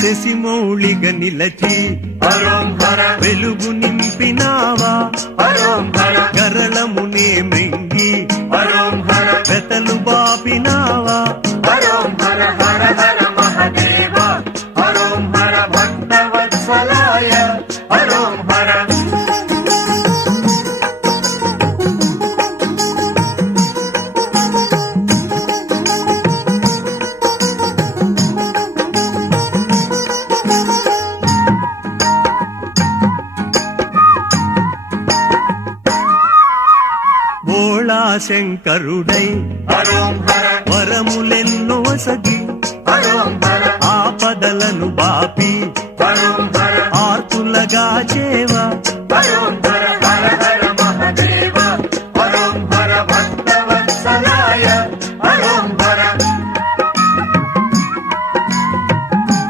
శశిమౌళిగ నిలచి వెలుగు నింపినావా గరళమునే మృంగి వెతలు బాపినావా భక్తవత్సలాయ హరోం హర. భోళా శంకరుడై వరములెన్నో సగి ఆపదలను బాపి ఆర్తులగా చేవ